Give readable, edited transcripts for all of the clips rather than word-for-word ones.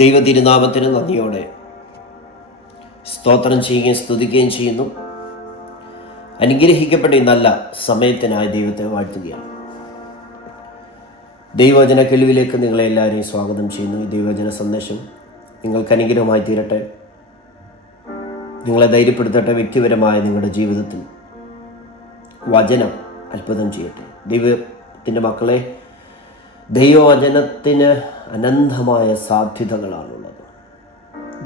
ദൈവ തിരുനാമത്തിന് നന്ദിയോടെ സ്തോത്രം ചെയ്യുകയും സ്തുതിക്കുകയും ചെയ്യുന്നു. അനുഗ്രഹിക്കപ്പെട്ട ഈ നല്ല സമയത്തിനായി ദൈവത്തെ വാഴ്ത്തുകയാണ്. ദൈവവചന കേൾവിയിലേക്ക് നിങ്ങളെ എല്ലാവരെയും സ്വാഗതം ചെയ്യുന്നു. ഈ ദൈവവചന സന്ദേശം നിങ്ങൾക്ക് അനുഗ്രഹമായി തീരട്ടെ, നിങ്ങളെ ധൈര്യപ്പെടുത്തട്ടെ. വ്യക്തിപരമായ നിങ്ങളുടെ ജീവിതത്തിൽ വചനം അത്ഭുതം ചെയ്യട്ടെ. ദൈവത്തിൻ്റെ മക്കളെ, ദൈവവചനത്തിന് അനന്തമായ സാധ്യതകളാണുള്ളത്.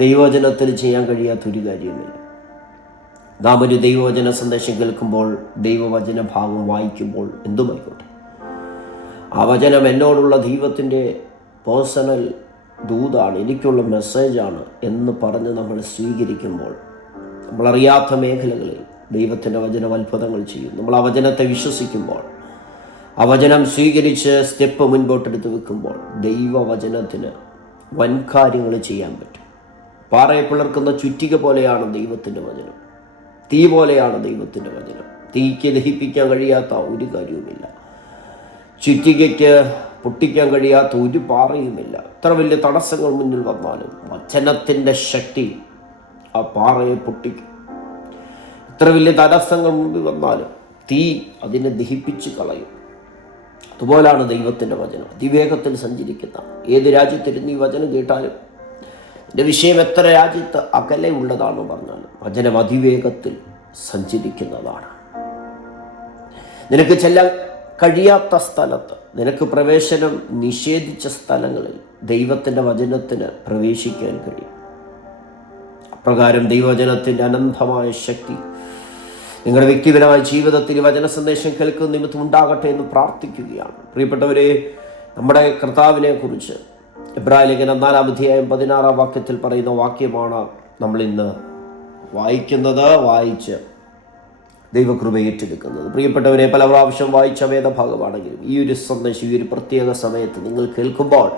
ദൈവവചനത്തിൽ ചെയ്യാൻ കഴിയാത്തൊരു കാര്യമില്ല. നാം ഒരു ദൈവവചന സന്ദേശം കേൾക്കുമ്പോൾ, ദൈവവചന ഭാഗം വായിക്കുമ്പോൾ എന്തുമായിക്കോട്ടെ, ആ വചനം എന്നോടുള്ള ദൈവത്തിൻ്റെ പേഴ്സണൽ ദൂതാണ്, എനിക്കുള്ള മെസ്സേജാണ് എന്ന് പറഞ്ഞ് നമ്മൾ സ്വീകരിക്കുമ്പോൾ, നമ്മളറിയാത്ത മേഖലകളിൽ ദൈവത്തിൻ്റെ വചനം അത്ഭുതങ്ങൾ ചെയ്യും. നമ്മൾ ആ വചനത്തെ വിശ്വസിക്കുമ്പോൾ, ആ വചനം സ്വീകരിച്ച് സ്റ്റെപ്പ് മുൻപോട്ടെടുത്ത് വെക്കുമ്പോൾ, ദൈവവചനത്തിന് വൻകാര്യങ്ങൾ ചെയ്യാൻ പറ്റും. പാറയെ പിളർക്കുന്ന ചുറ്റിക പോലെയാണ് ദൈവത്തിൻ്റെ വചനം. തീ പോലെയാണ് ദൈവത്തിൻ്റെ വചനം. തീക്ക് ദഹിപ്പിക്കാൻ കഴിയാത്ത ഒരു കാര്യവുമില്ല. ചുറ്റികയ്ക്ക് പൊട്ടിക്കാൻ കഴിയാത്ത ഒരു പാറയുമില്ല. എത്ര വലിയ തടസ്സങ്ങൾ മുന്നിൽ വന്നാലും വചനത്തിൻ്റെ ശക്തി ആ പാറയെ പൊട്ടിക്കും. എത്ര വലിയ തടസ്സങ്ങൾ മുന്നിൽ വന്നാലും തീ അതിനെ ദഹിപ്പിച്ച് കളയും. അതുപോലാണ് ദൈവത്തിൻ്റെ വചനം. അതിവേഗത്തിൽ സഞ്ചരിക്കുന്ന ഏത് രാജ്യത്തിരുന്ന് ഈ വചനം കേട്ടാലും, എൻ്റെ വിഷയം എത്ര രാജ്യത്ത് അകലെ ഉള്ളതാണെന്ന് പറഞ്ഞാലും, വചനം അതിവേഗത്തിൽ സഞ്ചരിക്കുന്നതാണ്. നിനക്ക് ചെല്ലാൻ കഴിയാത്ത സ്ഥലത്ത്, നിനക്ക് പ്രവേശനം നിഷേധിച്ച സ്ഥലങ്ങളിൽ ദൈവത്തിൻ്റെ വചനത്തിന് പ്രവേശിക്കാൻ കഴിയും. അപ്രകാരം ദൈവവചനത്തിൻ്റെ അനന്തമായ ശക്തി നിങ്ങളുടെ വ്യക്തിപരമായ ജീവിതത്തിൽ വചന സന്ദേശം കേൾക്കുന്ന നിമിത്തം ഉണ്ടാകട്ടെ എന്ന് പ്രാർത്ഥിക്കുകയാണ്. പ്രിയപ്പെട്ടവരെ, നമ്മുടെ കർത്താവിനെ കുറിച്ച് എബ്രായ ലേഖനം 4-ാം അധ്യായം 16-ാം വാക്യത്തിൽ പറയുന്ന വാക്യമാണ് നമ്മൾ ഇന്ന് വായിക്കുന്നത്, വായിച്ച് ദൈവകൃപ ഏറ്റെടുക്കുന്നത്. പ്രിയപ്പെട്ടവരെ, പല പ്രാവശ്യം വായിച്ച വേദഭാഗമാണെങ്കിലും ഈ ഒരു സന്ദേശം ഈ ഒരു പ്രത്യേക സമയത്ത് നിങ്ങൾ കേൾക്കുമ്പോൾ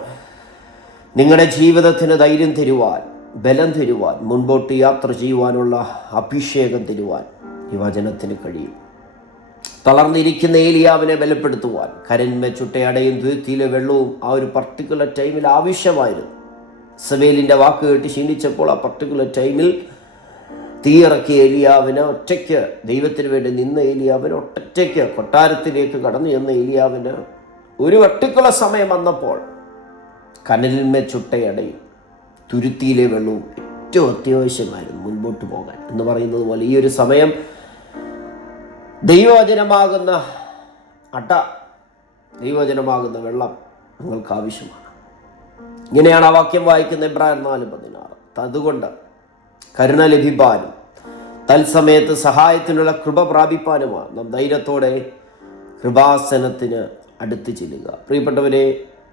നിങ്ങളുടെ ജീവിതത്തിന് ധൈര്യം തരുവാൻ, ബലം തരുവാൻ, മുൻപോട്ട് യാത്ര ചെയ്യുവാനുള്ള അഭിഷേകം തരുവാൻ ഈ വചനത്തിന് കഴിയും. തളർന്നിരിക്കുന്ന ഏലിയാവിനെ ബലപ്പെടുത്തുവാൻ കരന്മേ ചുട്ടയടയും തീയിലെ വെള്ളവും ആ ഒരു പർട്ടിക്കുലർ ടൈമിൽ ആവശ്യമായിരുന്നു. ഇസബേലിൻ്റെ വാക്ക് കേട്ട് ക്ഷീണിച്ചപ്പോൾ ആ പർട്ടിക്കുലർ ടൈമിൽ തീയിറക്കിയ ഏലിയാവിന് ഒറ്റയ്ക്ക്, ദൈവത്തിന് വേണ്ടി നിന്ന ഏലിയാവിന് ഒറ്റയ്ക്ക് കൊട്ടാരത്തിലേക്ക് കടന്നു ചെന്ന ഏലിയാവിന് ഒരു പർട്ടിക്കുലർ സമയം വന്നപ്പോൾ കനലിന്മേ ചുട്ടയടയും തുരുത്തിയിലെ വെള്ളവും ഏറ്റവും അത്യാവശ്യമായിരുന്നു മുൻപോട്ട് പോകാൻ എന്ന് പറയുന്നത് പോലെ ഈ ഒരു സമയം ദൈവവചനമാകുന്ന അട, ദൈവവചനമാകുന്ന വെള്ളം നിങ്ങൾക്ക് ആവശ്യമാണ്. ഇങ്ങനെയാണ് ആ വാക്യം വായിക്കുന്ന എബ്രായർ 4:16. അതുകൊണ്ട് കരുണ ലഭിപ്പാനും തത്സമയത്ത് സഹായത്തിനുള്ള കൃപ പ്രാപിപ്പാനുമാണ് നാം ധൈര്യത്തോടെ കൃപാസനത്തിന് അടുത്ത് ചെല്ലുക. പ്രിയപ്പെട്ടവരെ,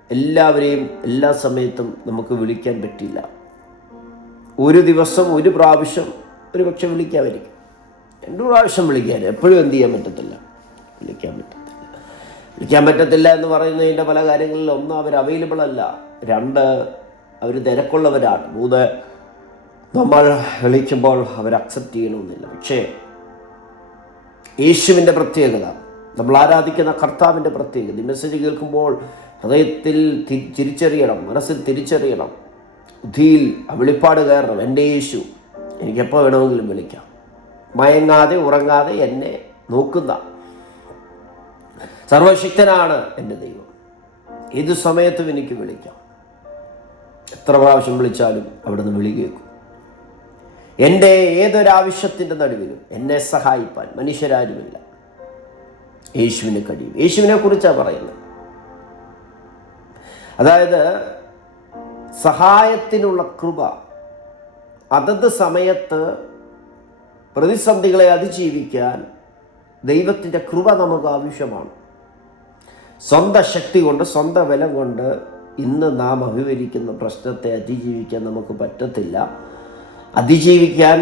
എല്ലാവരെയും എല്ലാ സമയത്തും നമുക്ക് വിളിക്കാൻ പറ്റില്ല. ഒരു ദിവസം ഒരു പ്രാവശ്യം ഒരു പക്ഷെ വിളിക്കാമായിരിക്കും, 2 പ്രാവശ്യം വിളിക്കാൻ എപ്പോഴും എന്ത് ചെയ്യാൻ പറ്റത്തില്ല, വിളിക്കാൻ പറ്റത്തില്ല എന്ന് പറയുന്നതിൻ്റെ പല കാര്യങ്ങളിൽ 1, അവർ അവൈലബിൾ അല്ല, 2, അവർ തിരക്കുള്ളവരാണ്, 3, നമ്മൾ വിളിക്കുമ്പോൾ അവർ അക്സെപ്റ്റ് ചെയ്യണമെന്നില്ല. പക്ഷേ യേശുവിൻ്റെ പ്രത്യേകത, നമ്മൾ ആരാധിക്കുന്ന കർത്താവിൻ്റെ പ്രത്യേകത, ഈ മെസ്സേജ് കേൾക്കുമ്പോൾ ഹൃദയത്തിൽ തിരിച്ചറിയണം, മനസ്സിൽ തിരിച്ചറിയണം, ബുദ്ധിയിൽ വെളിപ്പാട് കയറണം. എൻ്റെ യേശു എനിക്കെപ്പോൾ വേണമെങ്കിലും വിളിക്കാം. മയങ്ങാതെ ഉറങ്ങാതെ എന്നെ നോക്കുന്ന സർവശക്തനാണ് എൻ്റെ ദൈവം. ഏത് സമയത്തും എനിക്ക് വിളിക്കാം. എത്ര പ്രാവശ്യം വിളിച്ചാലും അവിടുന്ന് വിളി കേൾക്കും. എൻ്റെ ഏതൊരാവശ്യത്തിൻ്റെ നടുവിലും എന്നെ സഹായിപ്പാൻ മനുഷ്യരാരുമില്ല. യേശുവിന് കഴിയും. യേശുവിനെ കുറിച്ചാണ് പറയുന്നത്. അതായത് സഹായത്തിനുള്ള കൃപ, അതത് സമയത്ത് പ്രതിസന്ധികളെ അതിജീവിക്കാൻ ദൈവത്തിൻ്റെ കൃപ നമുക്ക് ആവശ്യമാണ്. സ്വന്തം ശക്തി കൊണ്ട്, സ്വന്തം ബലം കൊണ്ട് ഇന്ന് നാം അഭിമുഖീകരിക്കുന്ന പ്രശ്നത്തെ അതിജീവിക്കാൻ നമുക്ക് പറ്റത്തില്ല. അതിജീവിക്കാൻ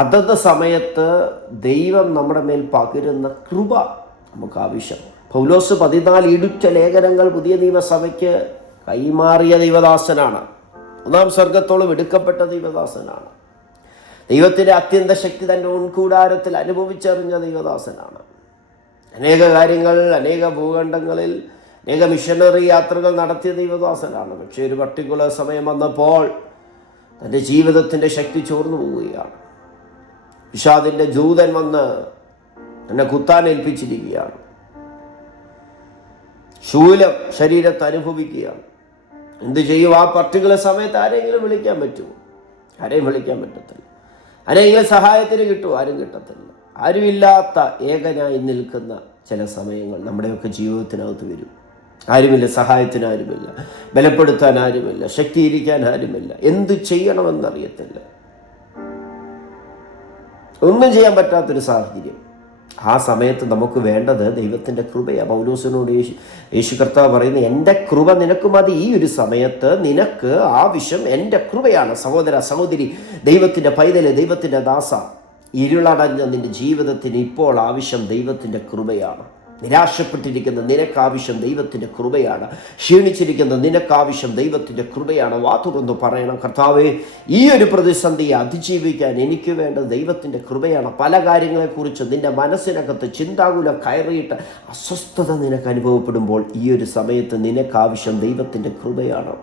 അതത് സമയത്ത് ദൈവം നമ്മുടെ മേൽ പകരുന്ന കൃപ നമുക്ക് ആവശ്യമാണ്. പൗലോസ് 14 ഇടുറ്റ ലേഖനങ്ങൾ പുതിയ നിയമസഭയ്ക്ക് കൈമാറിയ ദൈവദാസനാണ്. 1-ാം സ്വർഗത്തോളം എടുക്കപ്പെട്ട ദൈവദാസനാണ്. ദൈവത്തിൻ്റെ അത്യന്ത ശക്തി തൻ്റെ മുൻകൂടാരത്തിൽ അനുഭവിച്ചറിഞ്ഞ ദൈവദാസനാണ്. അനേക കാര്യങ്ങൾ, അനേക ഭൂഖണ്ഡങ്ങളിൽ അനേക മിഷനറി യാത്രകൾ നടത്തിയ ദൈവദാസനാണ്. പക്ഷേ ഒരു പർട്ടിക്കുലർ സമയം വന്നപ്പോൾ തൻ്റെ ജീവിതത്തിൻ്റെ ശക്തി ചോർന്നു പോവുകയാണ്. പിശാചിൻ്റെ ദൂതൻ വന്ന് എന്നെ കുത്താൻ ഏൽപ്പിച്ചിരിക്കുകയാണ്. ശൂലം ശരീരത്തെ അനുഭവിക്കുകയാണ്. എന്ത് ചെയ്യും? ആ പർട്ടിക്കുലർ സമയത്ത് ആരെങ്കിലും വിളിക്കാൻ പറ്റുമോ? ആരെയും വിളിക്കാൻ പറ്റത്തില്ല. ആരെങ്കിലും സഹായത്തിന് കിട്ടുമോ? ആരും കിട്ടത്തില്ല. ആരുമില്ലാത്ത ഏകനായി നിൽക്കുന്ന ചില സമയങ്ങൾ നമ്മുടെയൊക്കെ ജീവിതത്തിനകത്ത് വരും. ആരുമില്ല, സഹായത്തിന് ആരുമില്ല, ബലപ്പെടുത്താൻ ആരുമില്ല, ശക്തീകരിക്കാൻ ആരുമില്ല, എന്ത് ചെയ്യണമെന്നറിയത്തില്ല, ഒന്നും ചെയ്യാൻ പറ്റാത്തൊരു സാഹചര്യം. ആ സമയത്ത് നമുക്ക് വേണ്ടത് ദൈവത്തിൻ്റെ കൃപയാണ്. പൗലോസിനോട് യേശു കർത്താവ് പറയുന്നത്, എൻ്റെ കൃപ നിനക്ക് മതി. ഈ ഒരു സമയത്ത് നിനക്ക് ആവശ്യം എൻ്റെ കൃപയാണ്. സഹോദര സഹോദരി, ദൈവത്തിൻ്റെ പൈതല്, ദൈവത്തിൻ്റെ ദാസ, ഇരുളടഞ്ഞ നിൻ്റെ ജീവിതത്തിന് ഇപ്പോൾ ആവശ്യം ദൈവത്തിൻ്റെ കൃപയാണ്. നിരാശപ്പെട്ടിരിക്കുന്ന നിനക്കാവശ്യം ദൈവത്തിൻ്റെ കൃപയാണ്. ക്ഷീണിച്ചിരിക്കുന്ന നിനക്കാവശ്യം ദൈവത്തിൻ്റെ കൃപയാണ്. വാ തുറന്ന് പറയണം, കർത്താവേ, ഈ ഒരു പ്രതിസന്ധിയെ അതിജീവിക്കാൻ എനിക്ക് വേണ്ടത് ദൈവത്തിൻ്റെ കൃപയാണ്. പല കാര്യങ്ങളെക്കുറിച്ച് നിൻ്റെ മനസ്സിനകത്ത് ചിന്താകുലം കയറിയിട്ട് അസ്വസ്ഥത നിനക്ക് അനുഭവപ്പെടുമ്പോൾ ഈ ഒരു സമയത്ത് നിനക്കാവശ്യം ദൈവത്തിൻ്റെ കൃപയാണ്.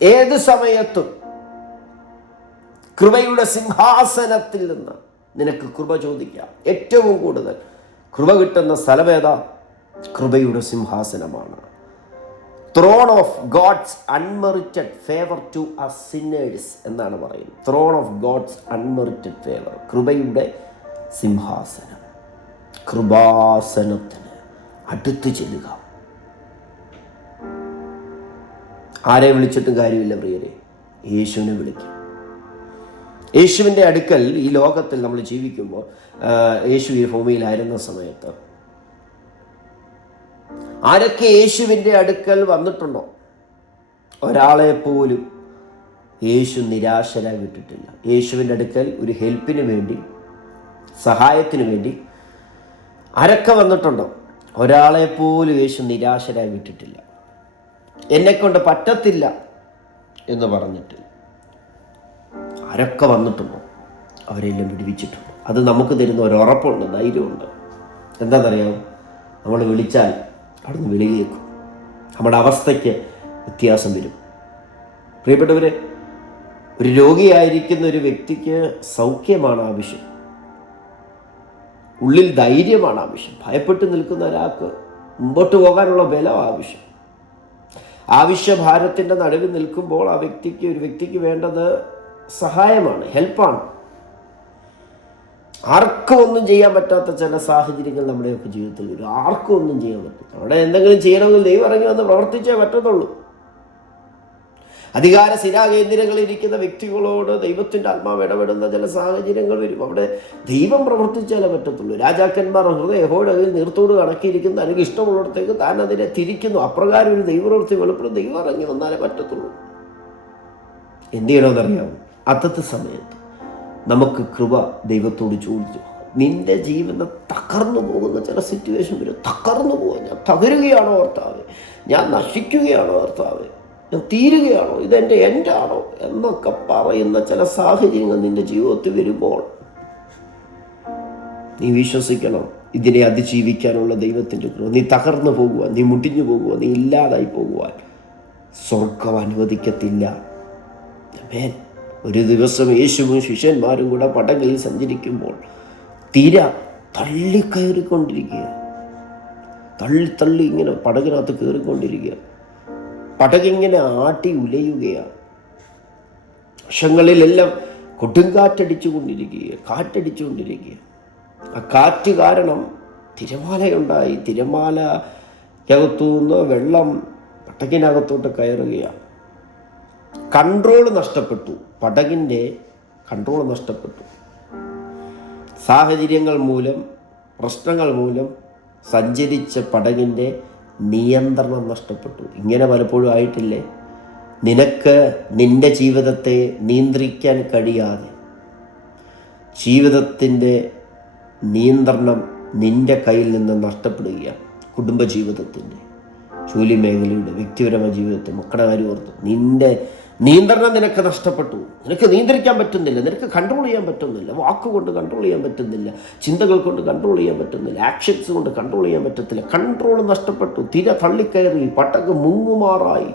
ഏത് സമയത്തും കൃപയുടെ സിംഹാസനത്തിൽ നിന്ന് നിനക്ക് കൃപ ചോദിക്കാം. ഏറ്റവും കൂടുതൽ കൃപ കിട്ടുന്ന സ്ഥലമേതാ? കൃപയുടെ സിംഹാസനമാണ്. Throne of God's unmerited favour to us sinners എന്നാണ് പറയുന്നത്. Throne of God's unmerited favour, കൃപയുടെ സിംഹാസനം. കൃപാസനത്തിന് അടുത്ത് ചെല്ലുക. ആരെ വിളിച്ചിട്ടും കാര്യമില്ല പ്രിയരെ, യേശുവിനെ വിളിക്കുക. യേശുവിൻ്റെ അടുക്കൽ ഈ ലോകത്തിൽ നമ്മൾ ജീവിക്കുമ്പോൾ, യേശു ഈ ഭൂമിയിലായിരുന്ന സമയത്ത് ആരൊക്കെ യേശുവിൻ്റെ അടുക്കൽ വന്നിട്ടുണ്ടോ? ഒരാളെ പോലും യേശു നിരാശരായി വിട്ടിട്ടില്ല. യേശുവിൻ്റെ അടുക്കൽ ഒരു ഹെൽപ്പിന് വേണ്ടി, സഹായത്തിന് വേണ്ടി ആരൊക്കെ വന്നിട്ടുണ്ടോ? ഒരാളെ പോലും യേശു നിരാശരായി വിട്ടിട്ടില്ല. എന്നെക്കൊണ്ട് പറ്റത്തില്ല എന്ന് പറഞ്ഞിട്ടില്ല. ആരൊക്കെ വന്നിട്ടുണ്ടോ അവരെല്ലാം വിടുവിച്ചിട്ടുണ്ട്. അത് നമുക്ക് തരുന്ന ഒരു ഉറപ്പുണ്ട്, ധൈര്യമുണ്ട്. എന്താണെന്നറിയാമോ? നമ്മൾ വിളിച്ചാൽ അവിടുന്ന് വിളി കേൾക്കും. നമ്മുടെ അവസ്ഥയ്ക്ക് വ്യത്യാസം വരും. പ്രിയപ്പെട്ടവരെ, ഒരു രോഗിയായിരിക്കുന്ന ഒരു വ്യക്തിക്ക് സൗഖ്യമാണ് ആവശ്യം, ഉള്ളിൽ ധൈര്യമാണ് ആവശ്യം. ഭയപ്പെട്ട് നിൽക്കുന്ന ഒരാൾക്ക് മുമ്പോട്ട് പോകാനുള്ള ബലം ആവശ്യം. ആവശ്യഭാരത്തിൻ്റെ നടുവിൽ നിൽക്കുമ്പോൾ ഒരു വ്യക്തിക്ക് വേണ്ടത് സഹായമാണ്, ഹെൽപ്പാണ്. ആർക്കും ഒന്നും ചെയ്യാൻ പറ്റാത്ത ചില സാഹചര്യങ്ങൾ നമ്മുടെയൊക്കെ ജീവിതത്തിൽ വരും. ആർക്കും ഒന്നും ചെയ്യാൻ പറ്റില്ല. അവിടെ എന്തെങ്കിലും ചെയ്യണമെങ്കിൽ ദൈവം ഇറങ്ങി വന്ന് പ്രവർത്തിച്ചേ പറ്റത്തുള്ളൂ. അധികാര സ്ഥിരാകേന്ദ്രങ്ങളിൽ ഇരിക്കുന്ന വ്യക്തികളോട് ദൈവത്തിൻ്റെ ആത്മാവ് ഇടപെടുന്ന ചില സാഹചര്യങ്ങൾ വരും. അവിടെ ദൈവം പ്രവർത്തിച്ചാലേ പറ്റത്തുള്ളൂ. രാജാക്കന്മാർ യഹോവയുടെ കയ്യിൽ നീർത്തോട് കണക്കിയിരിക്കുന്ന അല്ലെങ്കിൽ ഇഷ്ടമുള്ളിടത്തേക്ക് താൻ അതിനെ തിരിക്കുന്നു. അപ്രകാരം ഒരു ദൈവപ്രവൃത്തി വെളുപ്പിലും ദൈവം ഇറങ്ങി വന്നാലേ പറ്റത്തുള്ളൂ. എന്ത് ചെയ്യണമെന്നറിയാമോ? അതത് സമയത്ത് നമുക്ക് കൃപ ദൈവത്തോട് ചോദിച്ചു. നിന്റെ ജീവിതം തകർന്നു പോകുന്ന ചില സിറ്റുവേഷൻ വരും. തകർന്നു പോകാൻ, ഞാൻ തകരുകയാണോ കർത്താവേ, ഞാൻ നശിക്കുകയാണോ കർത്താവേ, ഞാൻ തീരുകയാണോ, ഇതെൻ്റെ ആണോ എന്നൊക്കെ പറയുന്ന ചില സാഹചര്യങ്ങൾ നിന്റെ ജീവിതത്തിൽ വരുമ്പോൾ നീ വിശ്വസിക്കണം, ഇതിനെ അതിജീവിക്കാനുള്ള ദൈവത്തിൻ്റെ കൃപ. നീ തകർന്നു പോകുവാൻ, നീ മുടിഞ്ഞു പോകുവാൻ, നീ ഇല്ലാതായി പോകുവാൻ സ്വർഗം അനുവദിക്കത്തില്ല. ആമേൻ. ഒരു ദിവസം യേശുവും ശിഷ്യന്മാരും കൂടെ പടകിൽ സഞ്ചരിക്കുമ്പോൾ തിര തള്ളിക്കയറിക്കൊണ്ടിരിക്കുക, തള്ളി ഇങ്ങനെ പടകിനകത്ത് കയറിക്കൊണ്ടിരിക്കുക. പടകിങ്ങനെ ആട്ടി ഉലയുകയാണ്. വശങ്ങളിലെല്ലാം കൊടുങ്കാറ്റടിച്ചുകൊണ്ടിരിക്കുക, കാറ്റടിച്ചുകൊണ്ടിരിക്കുക. ആ കാറ്റ് കാരണം തിരമാലയുണ്ടായി. തിരമാലക്കകത്തുനിന്ന് വെള്ളം പടകിനകത്തോട്ട് കയറുകയാണ്. കൺട്രോൾ നഷ്ടപ്പെട്ടു, പടകിൻ്റെ കൺട്രോൾ നഷ്ടപ്പെട്ടു. സാഹചര്യങ്ങൾ മൂലം, പ്രശ്നങ്ങൾ മൂലം സഞ്ചരിച്ച പടകിൻ്റെ നിയന്ത്രണം നഷ്ടപ്പെട്ടു. ഇങ്ങനെ പലപ്പോഴും ആയിട്ടില്ലേ? നിനക്ക് നിൻ്റെ ജീവിതത്തെ നിയന്ത്രിക്കാൻ കഴിയാതെ ജീവിതത്തിൻ്റെ നിയന്ത്രണം നിൻ്റെ കയ്യിൽ നിന്ന് നഷ്ടപ്പെടുകയാണ്. കുടുംബജീവിതത്തിൻ്റെ, ജോലി മേഖലയുടെ, വ്യക്തിപരമായ ജീവിതത്തെ, മക്കളുടെ കാര്യം ഓർത്ത് നിൻ്റെ നിയന്ത്രണം നിനക്ക് നഷ്ടപ്പെട്ടു, നിനക്ക് നിയന്ത്രിക്കാൻ പറ്റുന്നില്ല, നിനക്ക് കൺട്രോൾ ചെയ്യാൻ പറ്റുന്നില്ല, വാക്കുകൊണ്ട് കൺട്രോൾ ചെയ്യാൻ പറ്റുന്നില്ല, ചിന്തകൾ കൊണ്ട് കൺട്രോൾ ചെയ്യാൻ പറ്റുന്നില്ല, ആക്ഷൻസ് കൊണ്ട് കൺട്രോൾ ചെയ്യാൻ പറ്റത്തില്ല. കൺട്രോൾ നഷ്ടപ്പെട്ടു, തിര തള്ളിക്കയറി, പട്ടക്ക് മുങ്ങുമാറായി.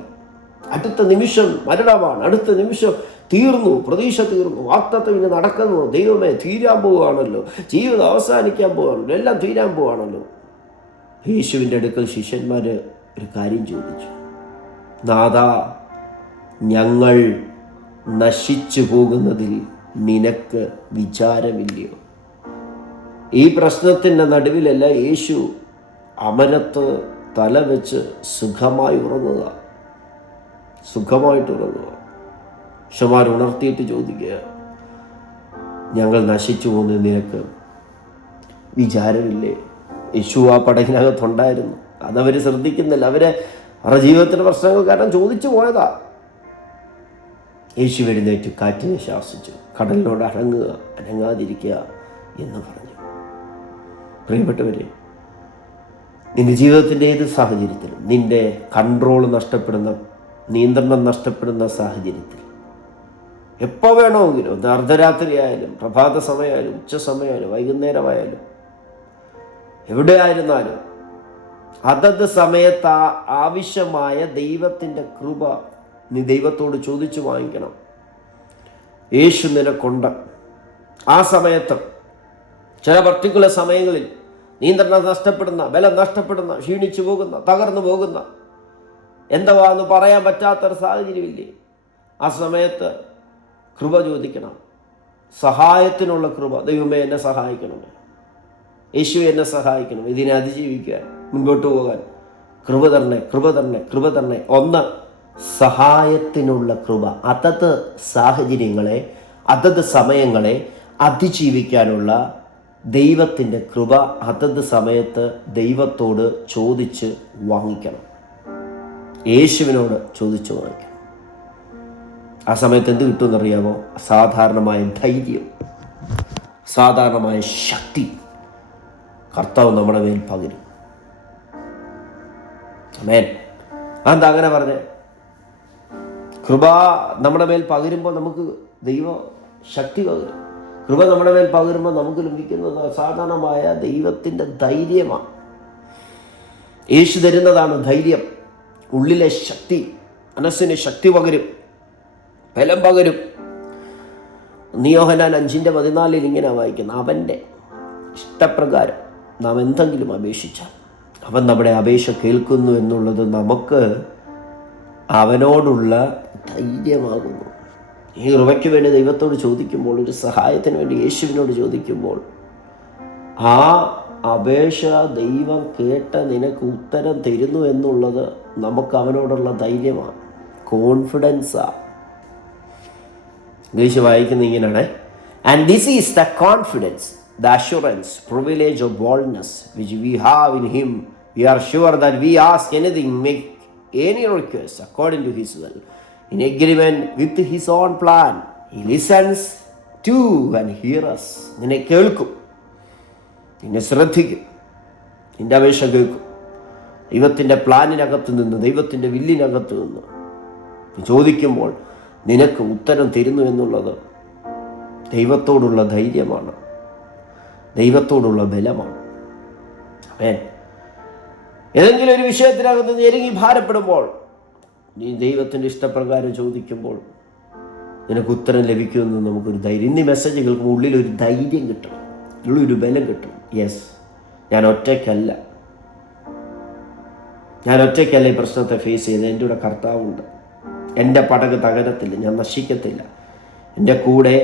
അടുത്ത നിമിഷം മരണമാണ്, അടുത്ത നിമിഷം തീർന്നു, പ്രതീക്ഷ തീർന്നു, വാഗ്ദത്തം ഇനി നടക്കുന്നു. ദൈവമേ, തീരാൻ പോവുകയാണല്ലോ, ജീവിതം അവസാനിക്കാൻ പോവുകയാണല്ലോ, എല്ലാം തീരാൻ പോവുകയാണല്ലോ. യേശുവിൻ്റെ അടുക്കൽ ശിഷ്യന്മാർ ഒരു കാര്യം ചോദിച്ചു, നാഥാ, ഞങ്ങൾ നശിച്ചു പോകുന്നതിൽ നിനക്ക് വിചാരമില്ലയോ? ഈ പ്രശ്നത്തിൻ്റെ നടുവിലല്ല യേശു അമരത്ത് തല വെച്ച് സുഖമായി ഉറങ്ങുക, സുഖമായിട്ട് ഉറങ്ങുക. ശിഷ്യന്മാർ ഉണർത്തിയിട്ട് ചോദിക്കുക, ഞങ്ങൾ നശിച്ചു പോകുന്നത് നിനക്ക് വിചാരമില്ലേ? യേശു ആ പടകിനകത്തുണ്ടായിരുന്നു, അതവർ ശ്രദ്ധിക്കുന്നില്ല. അവരുടെ ജീവിതത്തിൻ്റെ പ്രശ്നങ്ങൾ കാരണം ചോദിച്ചു പോയതാ. യേശു എഴുന്നേറ്റ് കാറ്റിനെ ശാസിച്ചു, കടലിനോട് അടങ്ങുക, അനങ്ങാതിരിക്കുക എന്ന് പറഞ്ഞു. പ്രിയപ്പെട്ടവരെ, നിന്റെ ജീവിതത്തിൻ്റെ ഏത് സാഹചര്യത്തിലും നിന്റെ കൺട്രോൾ നഷ്ടപ്പെടുന്ന, നിയന്ത്രണം നഷ്ടപ്പെടുന്ന സാഹചര്യത്തിൽ എപ്പോൾ വേണമെങ്കിലും, അത് അർദ്ധരാത്രി ആയാലും പ്രഭാത സമയമായാലും ഉച്ച സമയമായാലും വൈകുന്നേരമായാലും എവിടെ ആയിരുന്നാലും അതത് സമയത്ത് ആവശ്യമായ ദൈവത്തിൻ്റെ കൃപ നീ ദൈവത്തോട് ചോദിച്ചു വാങ്ങിക്കണം. യേശു നിനക്കുണ്ട്. ആ സമയത്ത് ചില പർട്ടിക്കുലർ സമയങ്ങളിൽ നിയന്ത്രണം നഷ്ടപ്പെടുന്ന, ബലം നഷ്ടപ്പെടുന്ന, ക്ഷീണിച്ചു പോകുന്ന, തകർന്നു പോകുന്ന, എന്തുവാന്ന് പറയാൻ പറ്റാത്തൊരു സാഹചര്യമില്ലേ? ആ സമയത്ത് കൃപ ചോദിക്കണം, സഹായത്തിനുള്ള കൃപ. ദൈവമേ, എന്നെ സഹായിക്കണമേ, യേശു എന്നെ സഹായിക്കണം, ഇതിനെ അതിജീവിക്കാൻ, മുൻപോട്ട് പോകാൻ കൃപ തരണേ, കൃപ തരണേ, കൃപ തരണേ. ഒന്ന്, സഹായത്തിനുള്ള കൃപ. അതത് സാഹചര്യങ്ങളെ, അതത് സമയങ്ങളെ അതിജീവിക്കാനുള്ള ദൈവത്തിൻ്റെ കൃപ അതത് സമയത്ത് ദൈവത്തോട് ചോദിച്ച് വാങ്ങിക്കണം, യേശുവിനോട് ചോദിച്ച് വാങ്ങിക്കണം. ആ സമയത്ത് എന്ത് കിട്ടുമെന്നറിയാമോ? അസാധാരണമായ ധൈര്യം, സാധാരണമായ ശക്തി കർത്താവ് നമ്മുടെ മേൽ പകരും. ആമേൻ. അതെന്താ അങ്ങനെ പറഞ്ഞേ? കൃപ നമ്മുടെ മേൽ പകരുമ്പോൾ നമുക്ക് ദൈവ ശക്തി പകരും. കൃപ നമ്മുടെ മേൽ പകരുമ്പോൾ നമുക്ക് ലഭിക്കുന്നത് അസാധാരണമായ ദൈവത്തിൻ്റെ ധൈര്യമാണ്. യേശു തരുന്നതാണ് ധൈര്യം, ഉള്ളിലെ ശക്തി, മനസ്സിന് ശക്തി പകരും, ബലം പകരും. യോഹന്നാൻ 5:14 ഇങ്ങനെ വായിക്കുന്നു, അവൻ്റെ ഇഷ്ടപ്രകാരം നാം എന്തെങ്കിലും അപേക്ഷിച്ചാൽ അവൻ നമ്മുടെ അപേക്ഷ കേൾക്കുന്നു എന്നുള്ളത് നമുക്ക് അവനോടുള്ള ധൈര്യമാകുന്നു. ഈ കൃപയ്ക്ക് വേണ്ടി ദൈവത്തോട് ചോദിക്കുമ്പോൾ, ഒരു സഹായത്തിന് വേണ്ടി യേശുവിനോട് ചോദിക്കുമ്പോൾ, ആ അപേക്ഷ ദൈവം കേട്ട് നിനക്ക് ഉത്തരം തരുന്നു എന്നുള്ളത് നമുക്ക് അവനോടുള്ള ധൈര്യമാണ്, കോൺഫിഡൻസാണ്. ഇംഗ്ലീഷ് വായിക്കുന്ന ഇങ്ങനെയാണ്, and this is the confidence, the assurance, privilege of boldness which we have in him. We are sure that we ask anything, make any request according to his will, in agreement with his own plan. He listens to and hears us. നിന്നെ കേൾക്കും, നിന്നെ ശ്രദ്ധിക്കും, നിന്റെ അപേക്ഷ കേൾക്കും. ദൈവത്തിൻ്റെ പ്ലാനിനകത്ത് നിന്ന്, ദൈവത്തിൻ്റെ വില്ലിനകത്ത് നിന്ന് ചോദിക്കുമ്പോൾ നിനക്ക് ഉത്തരം തരുന്നു എന്നുള്ളത് ദൈവത്തോടുള്ള ധൈര്യമാണ്, ദൈവത്തോടുള്ള ബലമാണ്. ഏതെങ്കിലും ഒരു വിഷയത്തിനകത്ത് ഞെരുങ്ങി ഭാരപ്പെടുമ്പോൾ നീ ദൈവത്തിൻ്റെ ഇഷ്ടപ്രകാരം ചോദിക്കുമ്പോൾ നിനക്ക് ഉത്തരം ലഭിക്കുമെന്ന് നമുക്കൊരു ധൈര്യം. ഇന്ന് മെസ്സേജ് കേൾക്കുമ്പോൾ ഉള്ളിലൊരു ധൈര്യം കിട്ടും, ഉള്ളിലൊരു ബലം കിട്ടും. യെസ്, ഞാൻ ഒറ്റയ്ക്കല്ല ഈ പ്രശ്നത്തെ ഫേസ് ചെയ്യുന്നത്. എൻ്റെ കൂടെ കർത്താവുണ്ട്. എൻ്റെ പടക് തകരത്തില്ല, ഞാൻ നശിക്കത്തില്ല. എൻ്റെ കൂടെ,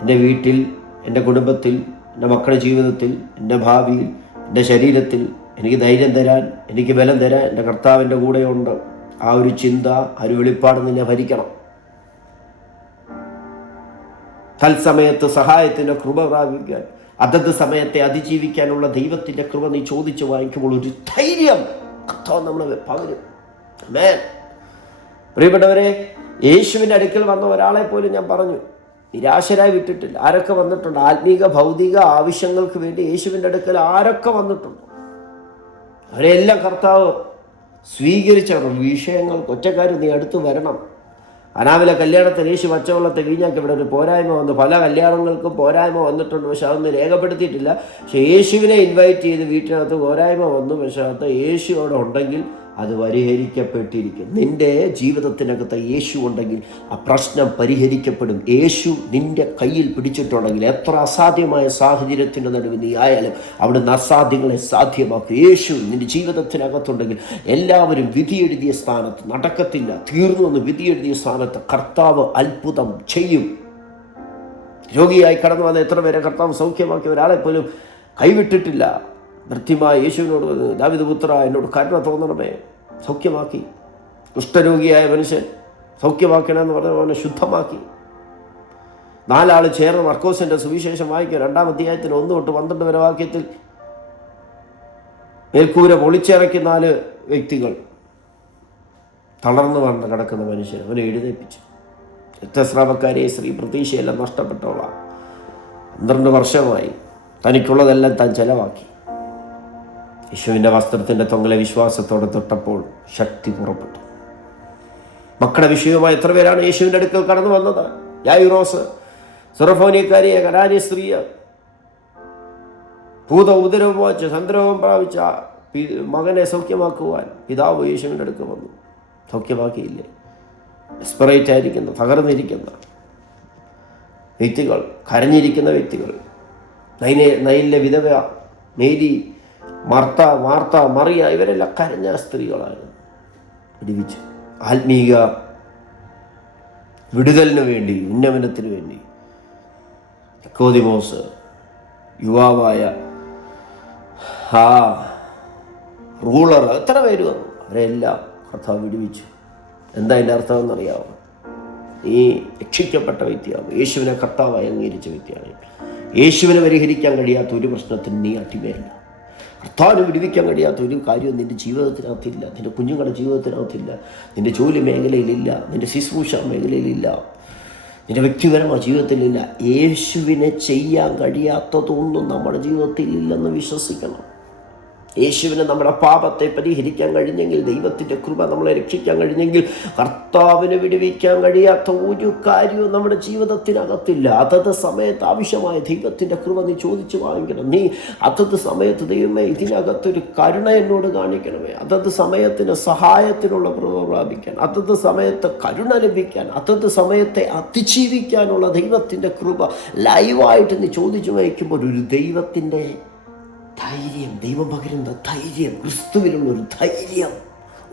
എൻ്റെ വീട്ടിൽ, എൻ്റെ കുടുംബത്തിൽ, എൻ്റെ മക്കളുടെ ജീവിതത്തിൽ, എൻ്റെ ഭാവിയിൽ, എൻ്റെ ശരീരത്തിൽ എനിക്ക് ധൈര്യം തരാൻ, എനിക്ക് ബലം തരാൻ എൻ്റെ കർത്താവിൻ്റെ കൂടെയുണ്ട്. ആ ഒരു ചിന്ത, ആ ഒരു വെളിപ്പാട് നിന്നെ ഭരിക്കണം. തത്സമയത്ത് സഹായത്തിൻ്റെ കൃപ പ്രാപിക്കാൻ, അതത് സമയത്തെ അതിജീവിക്കാനുള്ള ദൈവത്തിൻ്റെ കൃപ നീ ചോദിച്ച് വാങ്ങിക്കുമ്പോൾ ഒരു ധൈര്യം കർത്താവ് നമ്മളെ പകരും. ആമേൻ. പ്രിയപ്പെട്ടവരെ, യേശുവിൻ്റെ അടുക്കൽ വന്ന ഒരാളെ പോലും ഞാൻ പറഞ്ഞു നിരാശരായി വിട്ടിട്ടില്ല. ആരൊക്കെ വന്നിട്ടുണ്ട്? ആത്മീക ഭൗതിക ആവശ്യങ്ങൾക്ക് വേണ്ടി യേശുവിൻ്റെ അടുക്കൽ ആരൊക്കെ വന്നിട്ടുണ്ട്? അവരെല്ലാം കർത്താവ് സ്വീകരിച്ചവർ. വിഷയങ്ങൾക്ക് ഒറ്റക്കാരും നീ അടുത്ത് വരണം. അനാവിലെ കല്യാണത്തിന് യേശു പച്ചവെള്ളത്തെ വീഞ്ഞാക്കി. ഇവിടെ ഒരു പോരായ്മ വന്നു. പല കല്യാണങ്ങൾക്കും പോരായ്മ വന്നിട്ടുണ്ട്, പക്ഷെ അതൊന്നും രേഖപ്പെടുത്തിയിട്ടില്ല. പക്ഷെ യേശുവിനെ ഇൻവൈറ്റ് ചെയ്ത് വീട്ടിനകത്ത് പോരായ്മ വന്നു, പക്ഷെ അത് യേശു അവിടെ ഉണ്ടെങ്കിൽ അത് പരിഹരിക്കപ്പെട്ടിരിക്കും. നിൻ്റെ ജീവിതത്തിനകത്ത് യേശു ഉണ്ടെങ്കിൽ ആ പ്രശ്നം പരിഹരിക്കപ്പെടും. യേശു നിൻ്റെ കയ്യിൽ പിടിച്ചിട്ടുണ്ടെങ്കിൽ എത്ര അസാധ്യമായ സാഹചര്യത്തിൻ്റെ നടുവിൽ നീ ആയാലും അവിടുന്ന് അസാധ്യങ്ങളെ സാധ്യമാക്കും. യേശു നിൻ്റെ ജീവിതത്തിനകത്തുണ്ടെങ്കിൽ എല്ലാവരും വിധിയെഴുതിയ സ്ഥാനത്ത് നടക്കത്തില്ല, തീർന്നു എന്ന് വിധിയെഴുതിയ സ്ഥാനത്ത് കർത്താവ് അത്ഭുതം ചെയ്യും. രോഗിയായി കടന്നു വന്ന എത്ര പേരെ കർത്താവ് സൗഖ്യമാക്കി. ഒരാളെ പോലും കൈവിട്ടിട്ടില്ല. ഭൃത്യമായ യേശുവിനോട് ദാവീദ് പുത്ര, എന്നോട് കരുണ തോന്നണമേ, സൗഖ്യമാക്കി. കുഷ്ഠരോഗിയായ മനുഷ്യൻ സൗഖ്യമാക്കണമെന്ന് പറഞ്ഞ അവനെ ശുദ്ധമാക്കി. 4 ആൾ ചേർന്ന് മർക്കോസിൻ്റെ സുവിശേഷം വായിക്കുക. 2-ാം അധ്യായത്തിൽ 1 തൊട്ട് 12 വരെ വാക്യത്തിൽ മേൽക്കൂര പൊളിച്ചിറക്കി 4 വ്യക്തികൾ, തളർന്നു വന്ന് കിടക്കുന്ന മനുഷ്യൻ അവനെ എഴുന്നേൽപ്പിച്ചു. രക്തസ്രാവക്കാരിയെ സ്ത്രീ പ്രതീക്ഷയെല്ലാം നഷ്ടപ്പെട്ടവളാണ്. 12 വർഷമായി തനിക്കുള്ളതെല്ലാം താൻ ചെലവാക്കി. യേശുവിൻ്റെ വസ്ത്രത്തിൻ്റെ തൊങ്ങലെ വിശ്വാസത്തോടെ തൊട്ടപ്പോൾ ശക്തി പുറപ്പെട്ടു. മക്കളുടെ വിഷയവുമായി എത്ര പേരാണ് യേശുവിൻ്റെ അടുക്കൽ കടന്നു വന്നത്? യായിറോസ്, സുറഫോനിയക്കാരിയെ, കനാന്യ സ്ത്രീയെ, ഭൂത ഉദരവും വാച്ച് ചന്ദ്രവും പ്രാപിച്ച മകനെ സൗഖ്യമാക്കുവാൻ പിതാവ് യേശുവിൻ്റെ അടുക്കൽ വന്നു. സൗഖ്യമാക്കിയില്ലേ? ഡെസ്പറേറ്റ് ആയിരിക്കുന്ന, തകർന്നിരിക്കുന്ന വ്യക്തികൾ, കരഞ്ഞിരിക്കുന്ന വ്യക്തികൾ, നൈനിലെ വിധവ മേരി, മാർത്ത, മറിയ, ഇവരെല്ലാം കരഞ്ഞ സ്ത്രീകളായിരുന്നു. വിടുവിച്ചു. ആത്മീക വിടുതലിന് വേണ്ടി, ഉന്നമനത്തിന് വേണ്ടി നിക്കോദിമോസ്, യുവാവായ ആ റൂളർ, എത്ര പേര് വന്നു, അവരെല്ലാം കർത്താവ് വിടുവിച്ചു. എന്താ അതിൻ്റെ അർത്ഥം എന്നറിയാമോ? നീ രക്ഷിക്കപ്പെട്ട വ്യക്തിയാവും, യേശുവിനെ കർത്താവായി അംഗീകരിച്ച വ്യക്തിയാണ്. യേശുവിനെ പരിഹരിക്കാൻ കഴിയാത്ത ഒരു പ്രശ്നത്തിന് നീ അട്ടിമേറില്ല. കർത്താവിനെ വിടുവിക്കാൻ കഴിയാത്ത ഒരു കാര്യവും നിൻ്റെ ജീവിതത്തിനകത്തില്ല, നിൻ്റെ കുഞ്ഞുങ്ങളുടെ ജീവിതത്തിനകത്തില്ല, നിൻ്റെ ജോലി മേഖലയിലില്ല, നിൻ്റെ ശുശ്രൂഷ മേഖലയിലില്ല, നിൻ്റെ വ്യക്തിപരമായ ജീവിതത്തിലില്ല. യേശുവിനെ ചെയ്യാൻ കഴിയാത്തതൊന്നും നമ്മുടെ ജീവിതത്തിലില്ലെന്ന് വിശ്വസിക്കണം. യേശുവിനെ നമ്മുടെ പാപത്തെ പരിഹരിക്കാൻ കഴിഞ്ഞെങ്കിൽ, ദൈവത്തിൻ്റെ കൃപ നമ്മളെ രക്ഷിക്കാൻ കഴിഞ്ഞെങ്കിൽ, കർത്താവിനെ വിടുവിക്കാൻ കഴിയാത്ത ഒരു കാര്യവും നമ്മുടെ ജീവിതത്തിനകത്തില്ല. അതത് സമയത്ത് ആവശ്യമായ ദൈവത്തിൻ്റെ കൃപ നീ ചോദിച്ചു വാങ്ങിക്കണം. നീ അതത് സമയത്ത് ദൈവമേ ഇതിനകത്തൊരു കരുണ എന്നോട് കാണിക്കണമേ, അതത് സമയത്തിന് സഹായത്തിനുള്ള കൃപ പ്രാപിക്കാൻ, അതത് സമയത്ത് കരുണ ലഭിക്കാൻ, അതത് സമയത്തെ അതിജീവിക്കാനുള്ള ദൈവത്തിൻ്റെ കൃപ ലൈവായിട്ട് നീ ചോദിച്ചു വയ്ക്കുമ്പോൾ ഒരു ദൈവത്തിൻ്റെ ധൈര്യം, ദൈവം പകരുന്ന ധൈര്യം, ക്രിസ്തുവിലുള്ള ഒരു ധൈര്യം,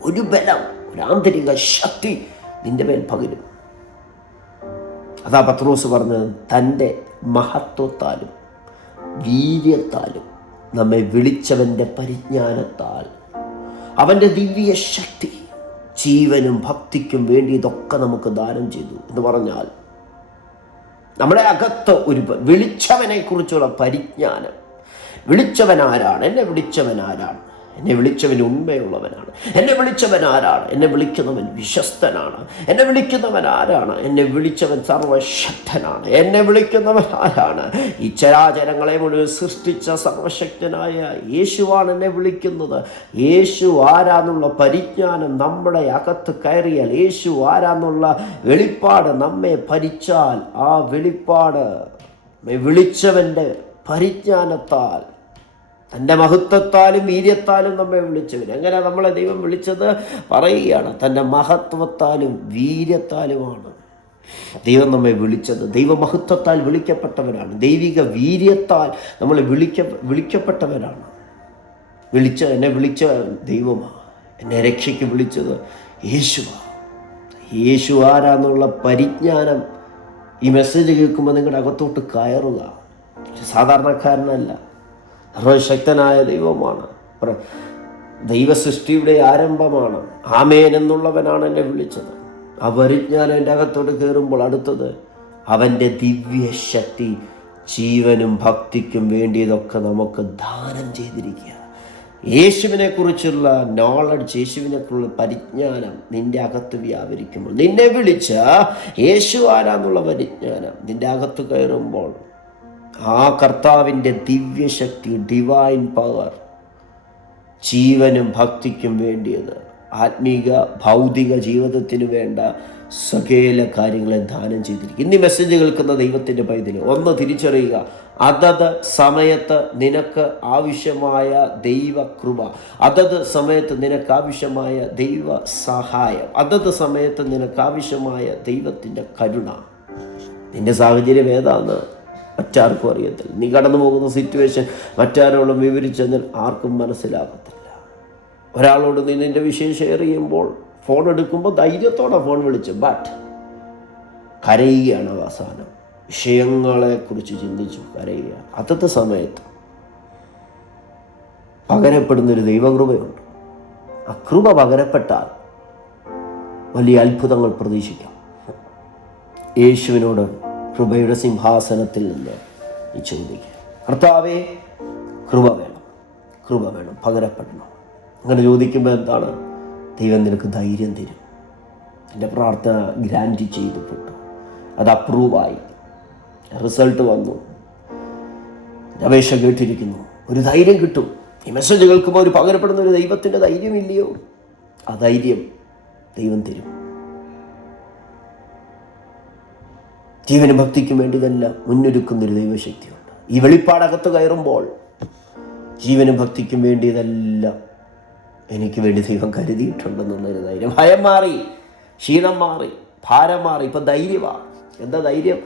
ഒരു ബലം, ഒരു ആന്തരിക ശക്തി നിന്റെ മേൽ പകരും. അതാ പത്രോസ് പറഞ്ഞത്, തൻ്റെ മഹത്വത്താലും വീര്യത്താലും നമ്മെ വിളിച്ചവൻ്റെ പരിജ്ഞാനത്താൽ അവൻ്റെ ദിവ്യ ശക്തി ജീവനും ഭക്തിക്കും വേണ്ടി ഇതൊക്കെ നമുക്ക് ദാനം ചെയ്തു എന്ന് പറഞ്ഞാൽ, നമ്മുടെ അകത്ത് ഒരു വിളിച്ചവനെ കുറിച്ചുള്ള പരിജ്ഞാനം. വിളിച്ചവൻ ആരാണ്? എന്നെ വിളിച്ചവൻ ആരാണ്? എന്നെ വിളിച്ചവൻ ഉണ്മയുള്ളവനാണ്. എന്നെ വിളിച്ചവൻ ആരാണ്? എന്നെ വിളിക്കുന്നവൻ വിശ്വസ്തനാണ്. എന്നെ വിളിക്കുന്നവൻ ആരാണ്? എന്നെ വിളിച്ചവൻ സർവശക്തനാണ്. എന്നെ വിളിക്കുന്നവൻ ആരാണ്? ഈ ചരാചരങ്ങളെ മുഴുവൻ സൃഷ്ടിച്ച സർവശക്തനായ യേശുവാണ് എന്നെ വിളിക്കുന്നത്. യേശു ആരാന്നുള്ള പരിജ്ഞാനം നമ്മുടെ അകത്ത് കയറിയാൽ, യേശു ആരാന്നുള്ള വെളിപ്പാട് നമ്മെ ഭരിച്ചാൽ, ആ വെളിപ്പാട് വിളിച്ചവൻ്റെ പരിജ്ഞാനത്താൽ, തൻ്റെ മഹത്വത്താലും വീര്യത്താലും നമ്മെ വിളിച്ചവൻ. എങ്ങനെ നമ്മളെ ദൈവം വിളിച്ചത് പറയുകയാണ്, തൻ്റെ മഹത്വത്താലും വീര്യത്താലുമാണ് ദൈവം നമ്മെ വിളിച്ചത്. ദൈവമഹത്വത്താൽ വിളിക്കപ്പെട്ടവരാണ്, ദൈവിക വീര്യത്താൽ നമ്മൾ വിളിക്കപ്പെട്ടവരാണ്. എന്നെ വിളിച്ച ദൈവമാണ്, എന്നെ രക്ഷയ്ക്ക് വിളിച്ചത് യേശുവാണ്. യേശു ആരാന്നുള്ള പരിജ്ഞാനം ഈ മെസ്സേജ് കേൾക്കുമ്പോൾ നിങ്ങളുടെ അകത്തോട്ട് കയറുക. സാധാരണക്കാരനല്ല, സർവശക്തനായ ദൈവമാണ്, ദൈവസൃഷ്ടിയുടെ ആരംഭമാണ്. ആമേൻ എന്നുള്ളവനാണ് എന്നെ വിളിച്ചത്. ആ പരിജ്ഞാനം എൻ്റെ അകത്തോട്ട് കയറുമ്പോൾ അടുത്തത് അവൻ്റെ ദിവ്യശക്തി ജീവനും ഭക്തിക്കും വേണ്ടിയതൊക്കെ നമുക്ക് ദാനം ചെയ്തിരിക്കുക. യേശുവിനെ കുറിച്ചുള്ള നോളജ്, യേശുവിനെക്കുറിച്ചുള്ള പരിജ്ഞാനം നിൻ്റെ അകത്ത് വ്യാപരിക്കുമ്പോൾ, നിന്നെ വിളിച്ച യേശു ആരാന്നുള്ള പരിജ്ഞാനം നിൻ്റെ അകത്ത് കയറുമ്പോൾ, ആ കർത്താവിൻ്റെ ദിവ്യശക്തി, ഡിവൈൻ പവർ ജീവനും ഭക്തിക്കും വേണ്ടിയത് ആത്മീക ഭൗതിക ജീവിതത്തിന് വേണ്ട സകല കാര്യങ്ങളെ ദാനം ചെയ്തിരിക്കും. ഇന്ന് മെസ്സേജ് കേൾക്കുന്ന ദൈവത്തിൻ്റെ പൈതല് ഒന്ന് തിരിച്ചറിയുക, അതത് സമയത്ത് നിനക്ക് ആവശ്യമായ ദൈവകൃപ, അതത് സമയത്ത് നിനക്ക് ആവശ്യമായ ദൈവ സഹായം, അതത് സമയത്ത് നിനക്ക് ആവശ്യമായ ദൈവത്തിൻ്റെ കരുണ. നിന്റെ സാഹചര്യം ഏതാണെന്ന് മറ്റാർക്കും അറിയത്തില്ല. നീ കടന്നു പോകുന്ന സിറ്റുവേഷൻ മറ്റാരോടും വിവരിച്ചെന്നാൽ ആർക്കും മനസ്സിലാകത്തില്ല. ഒരാളോട് നീ നിൻ്റെ വിഷയം ഷെയർ ചെയ്യുമ്പോൾ ഫോൺ എടുക്കുമ്പോൾ ധൈര്യത്തോടെ ഫോൺ വിളിച്ചു, ബട്ട് കരയുകയാണ്. അവസാനം വിഷയങ്ങളെക്കുറിച്ച് ചിന്തിച്ചു കരയുക. അതത് സമയത്ത് പകരപ്പെടുന്നൊരു ദൈവകൃപയുണ്ട്. ആ കൃപ പകരപ്പെട്ടാൽ വലിയ അത്ഭുതങ്ങൾ പ്രതീക്ഷിക്കാം. യേശുവിനോട് കൃപയുടെ സിംഹാസനത്തിൽ നിന്ന് ഈ ചോദിക്കുക, കർത്താവേ കൃപ വേണം, കൃപ വേണം, പകരപ്പെടണം. അങ്ങനെ ചോദിക്കുമ്പോൾ എന്താണ്? ദൈവം നിനക്ക് ധൈര്യം തരും. എൻ്റെ പ്രാർത്ഥന ഗ്രാൻറ്റ് ചെയ്തപ്പെട്ടു, അത് അപ്രൂവായി, റിസൾട്ട് വന്നു, അപേക്ഷ കേട്ടിരിക്കുന്നു, ഒരു ധൈര്യം കിട്ടും. ഈ മെസ്സേജ് കേൾക്കുമ്പോൾ ഒരു പകരപ്പെടുന്ന ഒരു ദൈവത്തിൻ്റെ ധൈര്യമില്ലയോ? ആ ധൈര്യം ദൈവം തരും. ജീവനും ഭക്തിക്കും വേണ്ടി ഇതെല്ലാം മുന്നൊരുക്കുന്നൊരു ദൈവശക്തിയുണ്ട്. ഈ വെളിപ്പാടകത്ത് കയറുമ്പോൾ ജീവനും ഭക്തിക്കും വേണ്ടി ഇതെല്ലാം എനിക്ക് വേണ്ടി ദൈവം കരുതിയിട്ടുണ്ടെന്നുള്ളൊരു ധൈര്യം. ഭയം മാറി, ക്ഷീണം മാറി, ഭാരം മാറി, ഇപ്പം ധൈര്യമാണ്. എന്താ ധൈര്യം?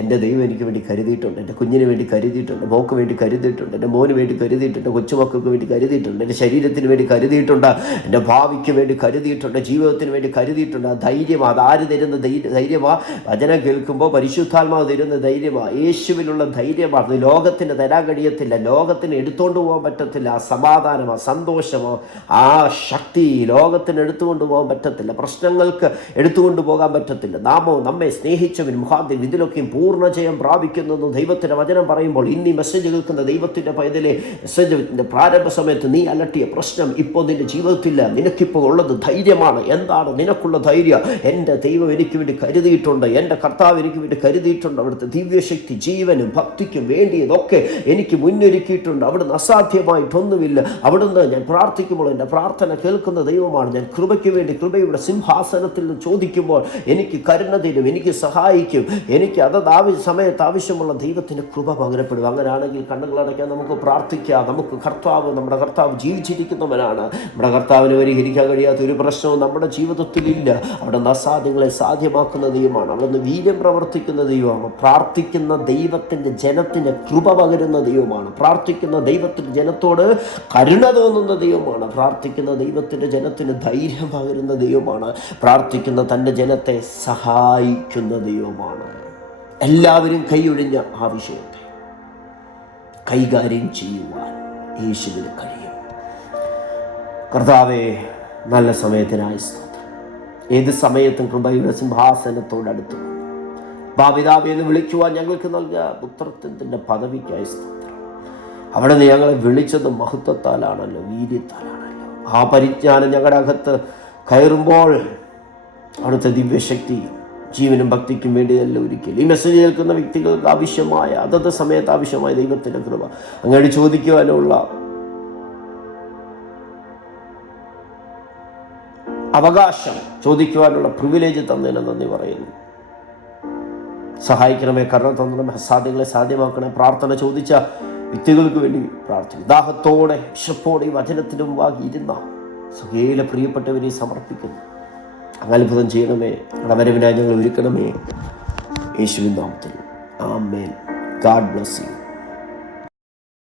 എൻ്റെ ദൈവം എനിക്ക് വേണ്ടി കരുതിയിട്ടുണ്ട്, എൻ്റെ കുഞ്ഞിന് വേണ്ടി കരുതിയിട്ടുണ്ട്, മോക്ക് വേണ്ടി കരുതിയിട്ടുണ്ട്, എൻ്റെ മോന് വേണ്ടി കരുതിയിട്ടുണ്ട്, കൊച്ചുമക്കൾക്ക് വേണ്ടി കരുതിയിട്ടുണ്ട്, എൻ്റെ ശരീരത്തിന് വേണ്ടി കരുതിയിട്ടുണ്ട്, എൻ്റെ ഭാവിക്ക് വേണ്ടി കരുതിയിട്ടുണ്ട്, ജീവിതത്തിന് വേണ്ടി കരുതിയിട്ടുണ്ട്. ആ ധൈര്യമാണ്. അതാര് തരുന്ന ധൈര്യമാണ്? വചനം കേൾക്കുമ്പോൾ പരിശുദ്ധാത്മാവ് തരുന്ന ധൈര്യമാണ്. യേശുവിലുള്ള ധൈര്യമാണ്. അത് ലോകത്തിന് തരാൻ കഴിയത്തില്ല, ലോകത്തിന് എടുത്തുകൊണ്ട് പോകാൻ പറ്റത്തില്ല. ആ സമാധാനം, ആ സന്തോഷമോ, ആ ശക്തി ലോകത്തിന് എടുത്തുകൊണ്ട് പോകാൻ പറ്റത്തില്ല, പ്രശ്നങ്ങൾക്ക് എടുത്തുകൊണ്ട് പോകാൻ പറ്റത്തില്ല. നാമോ നമ്മെ സ്നേഹിച്ചവൻ മുഖാന്തരം ഇതിലൊക്കെയും പൂർണ്ണജയം പ്രാപിക്കുന്നു ദൈവത്തിൻ്റെ വചനം പറയുമ്പോൾ, ഇനി മെസ്സേജ് കേൾക്കുന്ന ദൈവത്തിൻ്റെ പൈതലെ, മെസ്സേജിൻ്റെ പ്രാരംഭ സമയത്ത് നീ അലട്ടിയ പ്രശ്നം ഇപ്പോൾ നിൻ്റെ ജീവിതത്തില്ല. നിനക്കിപ്പോൾ ഉള്ളത് ധൈര്യമാണ്. എന്താണ് നിനക്കുള്ള ധൈര്യം? എൻ്റെ ദൈവം എനിക്ക് വേണ്ടി കരുതിയിട്ടുണ്ട്, എൻ്റെ കർത്താവ് എനിക്ക് വേണ്ടി കരുതിയിട്ടുണ്ട്. അവിടുത്തെ ദിവ്യശക്തി ജീവനും ഭക്തിക്കും വേണ്ടിയതൊക്കെ എനിക്ക് മുന്നൊരുക്കിയിട്ടുണ്ട്. അവിടുന്ന് അസാധ്യമായിട്ടൊന്നുമില്ല. അവിടുന്ന് ഞാൻ പ്രാർത്ഥിക്കുമ്പോൾ എൻ്റെ പ്രാർത്ഥന കേൾക്കുന്ന ദൈവമാണ്. ഞാൻ കൃപയ്ക്ക് വേണ്ടി കൃപയുടെ സിംഹാസനത്തിൽ നിന്ന് ചോദിക്കുമ്പോൾ എനിക്ക് കരുണ തരും, എനിക്ക് സഹായിക്കും. എനിക്ക് അതത് സമയത്ത് ആവശ്യമുള്ള ദൈവത്തിൻ്റെ കൃപ പകരപ്പെടും. അങ്ങനെയാണെങ്കിൽ കണ്ണുകളടയ്ക്കാൻ നമുക്ക് പ്രാർത്ഥിക്കാം. നമ്മുടെ കർത്താവ് ജീവിച്ചിരിക്കുന്നവനാണ്. നമ്മുടെ കർത്താവിന് പരിഹരിക്കാൻ കഴിയാത്ത ഒരു പ്രശ്നവും നമ്മുടെ ജീവിതത്തിലില്ല. അവിടെ അസാധ്യങ്ങളെ സാധ്യമാക്കുന്ന ദൈവമാണ്. അവിടെ വീര്യം പ്രവർത്തിക്കുന്ന ദൈവമാണ്. പ്രാർത്ഥിക്കുന്ന ദൈവത്തിൻ്റെ ജനത്തിന് കൃപ പകരുന്ന ദൈവമാണ്. പ്രാർത്ഥിക്കുന്ന ദൈവത്തിൻ്റെ ജനത്തോട് കരുണ തോന്നുന്ന ദൈവമാണ്. പ്രാർത്ഥിക്കുന്ന ദൈവത്തിൻ്റെ ജനത്തിന് ധൈര്യം പകരുന്ന ദൈവമാണ്. പ്രാർത്ഥിക്കുന്ന തൻ്റെ ജനത്തെ സഹായിക്കുന്ന ദൈവമാണ്. എല്ലാവരും കൈയൊഴിഞ്ഞ ആ വിഷയത്തെ കൈകാര്യം ചെയ്യുവാൻ യേശുവിന് കഴിയും. കർത്താവേ, നല്ല സമയത്തിനായി സ്തോത്രം. ഏത് സമയത്തും കൃപയുടെ സിംഹാസനത്തോടടുത്ത് പിതാവേ എന്ന് വിളിക്കുവാൻ ഞങ്ങൾക്ക് നൽകിയ പുത്രത്വത്തിൻ്റെ പദവിക്കായി സ്തോത്രം. അവിടെ നിന്ന് ഞങ്ങളെ വിളിച്ചത് മഹത്വത്താലാണല്ലോ, വീര്യത്താലാണല്ലോ. ആ പരിജ്ഞാനം ഞങ്ങളുടെ അകത്ത് കയറുമ്പോൾ അവിടുത്തെ ദിവ്യശക്തി ജീവനും ഭക്തിക്കും വേണ്ടി എല്ലാം ഒരിക്കലും ഈ മെസ്സേജ് കേൾക്കുന്ന വ്യക്തികൾക്ക് ആവശ്യമായ അതത് സമയത്ത് ആവശ്യമായ ദൈവത്തിൻ്റെ കൃപ അങ്ങനെ ചോദിക്കുവാനുള്ള അവകാശം, ചോദിക്കുവാനുള്ള പ്രിവിലേജ് തന്നതിന് നന്ദി പറയുന്നു. സഹായിക്കണമേ, കരുണ തന്നണമേ, അസാധ്യങ്ങളെ സാധ്യമാക്കണേ. പ്രാർത്ഥന ചോദിച്ച വ്യക്തികൾക്ക് വേണ്ടി പ്രാർത്ഥിക്കും. ദാഹത്തോടെ വിശപ്പോടെ ഈ വചനത്തിന് മുമ്പാകെ ഇരുന്ന സകല പ്രിയപ്പെട്ടവരെ സമർപ്പിക്കുന്നു. അങ്ങനെ അത്ഭുതം ചെയ്യണമേ. വരവിനായി ഞങ്ങൾ ഒരുക്കണമേ. യേശുവിൻ നാമത്തിൽ ആമേൻ. God bless you.